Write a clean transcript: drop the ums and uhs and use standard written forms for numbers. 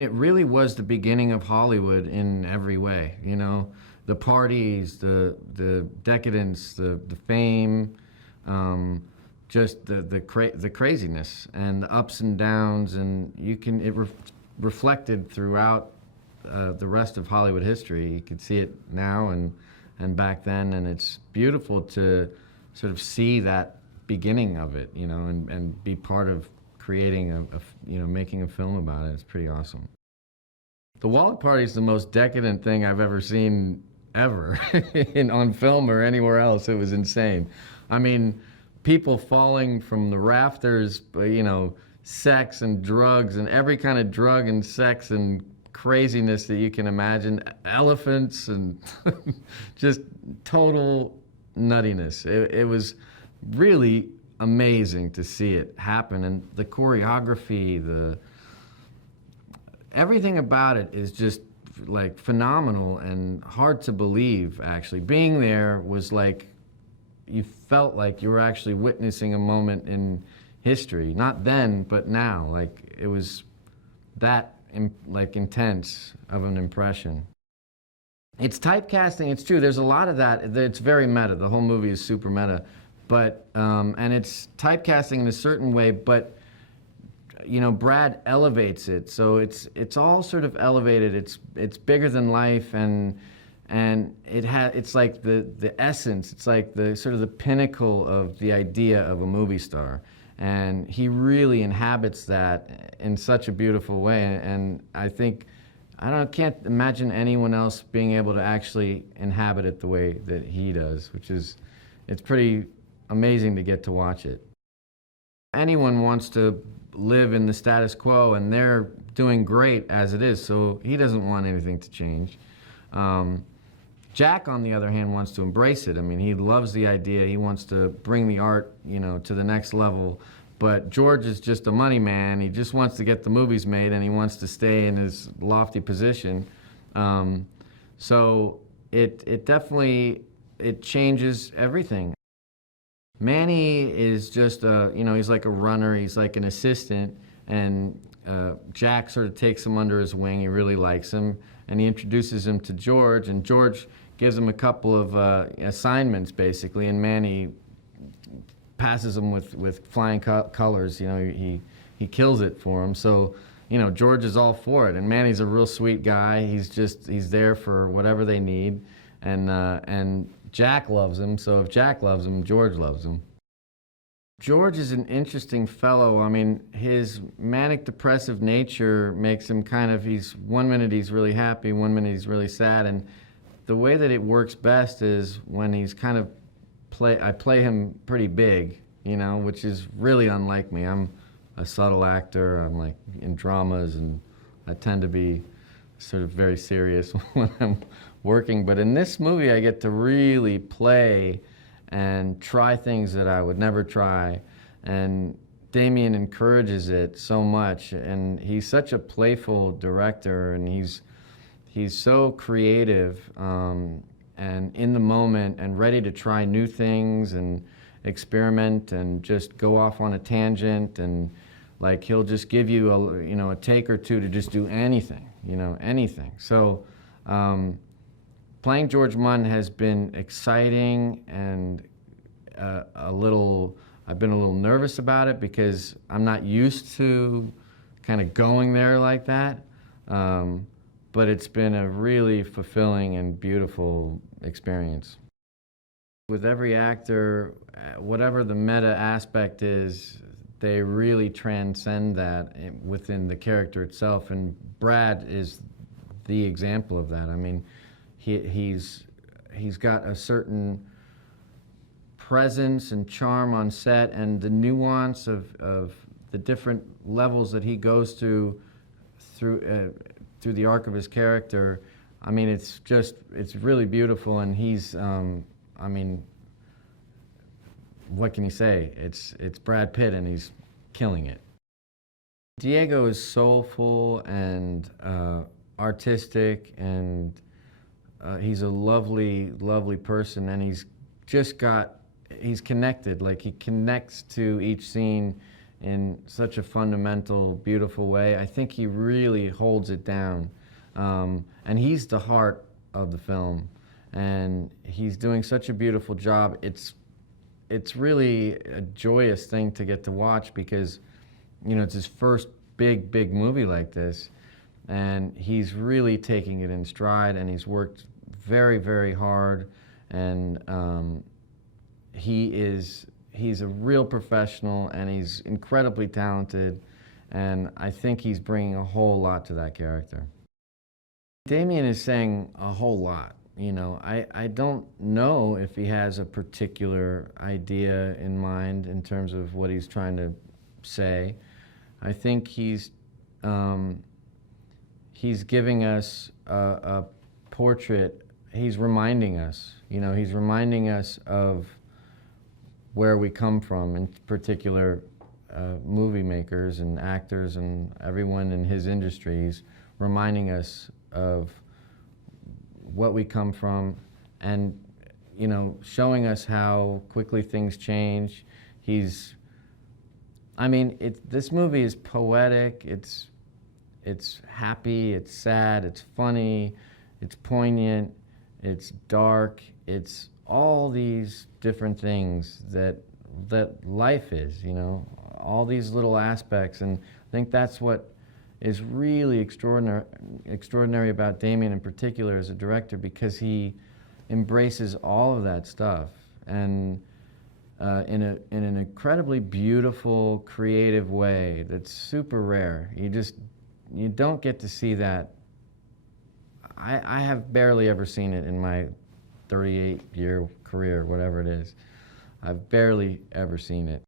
It really was the beginning of Hollywood in every way, you know, the parties, the decadence, the fame, just the craziness and the ups and downs, and reflected throughout the rest of Hollywood history. You could see it now and back then, and it's beautiful to sort of see that beginning of it, you know, and be part of creating making a film about it. It's pretty awesome. The Wallet Party is the most decadent thing I've ever seen ever on film or anywhere else. It was insane. I mean, people falling from the rafters, you know, sex and drugs and every kind of drug and sex and craziness that you can imagine, elephants and just total nuttiness. It was really amazing to see it happen, and the choreography, everything about it is just like phenomenal and hard to believe. Actually, being there was like, you felt like you were actually witnessing a moment in history. Not then, but now. Like, it was that intense of an impression. It's typecasting, it's true, there's a lot of that. It's very meta. The whole movie is super meta. But, and it's typecasting in a certain way, but, you know, Brad elevates it. So it's all sort of elevated. It's bigger than life, and it's like the essence. It's like the sort of the pinnacle of the idea of a movie star. And he really inhabits that in such a beautiful way. And I think, can't imagine anyone else being able to actually inhabit it the way that he does, it's pretty amazing to get to watch it. Anyone wants to live in the status quo, and they're doing great as it is, so he doesn't want anything to change. Jack, on the other hand, wants to embrace it. I mean, he loves the idea. He wants to bring the art, you know, to the next level. But George is just a money man. He just wants to get the movies made, and he wants to stay in his lofty position. So it definitely changes everything. Manny is just he's like a runner. He's like an assistant, and Jack sort of takes him under his wing. He really likes him, and he introduces him to George, and George gives him a couple of assignments, basically, and Manny passes him with flying colors. You know, he kills it for him. So, you know, George is all for it, and Manny's a real sweet guy. He's there for whatever they need, and Jack loves him. So if Jack loves him, George loves him. George is an interesting fellow. I mean, his manic depressive nature makes him one minute he's really happy, one minute he's really sad, and the way that it works best is when he's I play him pretty big, you know, which is really unlike me. I'm a subtle actor. I'm like in dramas, and I tend to be sort of very serious when I'm working. But in this movie, I get to really play and try things that I would never try. And Damien encourages it so much, and he's such a playful director, and he's so creative and in the moment and ready to try new things and experiment and just go off on a tangent, and like he'll just give you a take or two to just do anything, you know, anything. So playing George Munn has been exciting, and I've been a little nervous about it because I'm not used to kind of going there like that. But it's been a really fulfilling and beautiful experience. With every actor, whatever the meta aspect is, they really transcend that within the character itself, and Brad is the example of that. I mean, he's got a certain presence and charm on set, and the nuance of the different levels that he goes through the arc of his character. I mean, it's really beautiful, and he's, I mean, what can you say? It's Brad Pitt, and he's killing it. Diego is soulful and artistic, and he's a lovely, lovely person, and he's connected. Like, he connects to each scene in such a fundamental, beautiful way. I think he really holds it down. And he's the heart of the film. And he's doing such a beautiful job. It's really a joyous thing to get to watch because, you know, it's his first big movie like this. And he's really taking it in stride, and he's worked very hard. And he's a real professional, and he's incredibly talented, and I think he's bringing a whole lot to that character. Damien is saying a whole lot. You know, I don't know if he has a particular idea in mind in terms of what he's trying to say. I think he's giving us a portrait. He's reminding us, you know, he's reminding us of where we come from, in particular movie makers and actors and everyone in his industries, reminding us of what we come from, and, you know, showing us how quickly things change. This movie is poetic, it's happy, it's sad, it's funny, it's poignant, it's dark, it's all these different things that life is, you know, all these little aspects. And I think that's what is really extraordinary about Damien in particular as a director, because he embraces all of that stuff, and in an incredibly beautiful, creative way that's super rare. You don't get to see that. I have barely ever seen it in my 38-year career, whatever it is. I've barely ever seen it.